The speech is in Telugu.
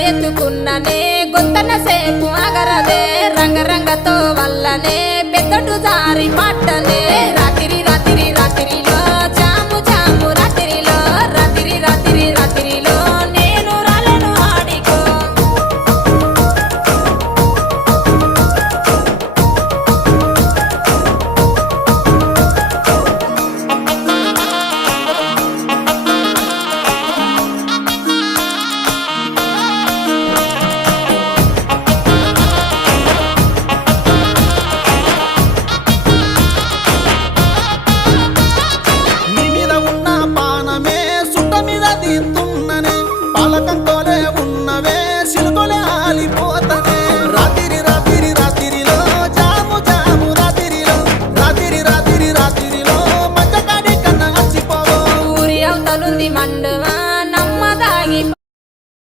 ఎత్తుకున్ననే గొంతన సేపు అగరదే రంగరంగతో వల్లనే పెద్దడు జారి పట్టనే రాత్రి రాత్రి రాత్రిలో జాము జాము రాత్రిలో రాత్రి రాత్రి రాత్రిలో నేను రాలను ఆడికో నీ మీద ఉన్న పానమే సుట్ట మీద తీస్తున్ననే పాలకంతోనే ఉన్నవే సిలుకొలే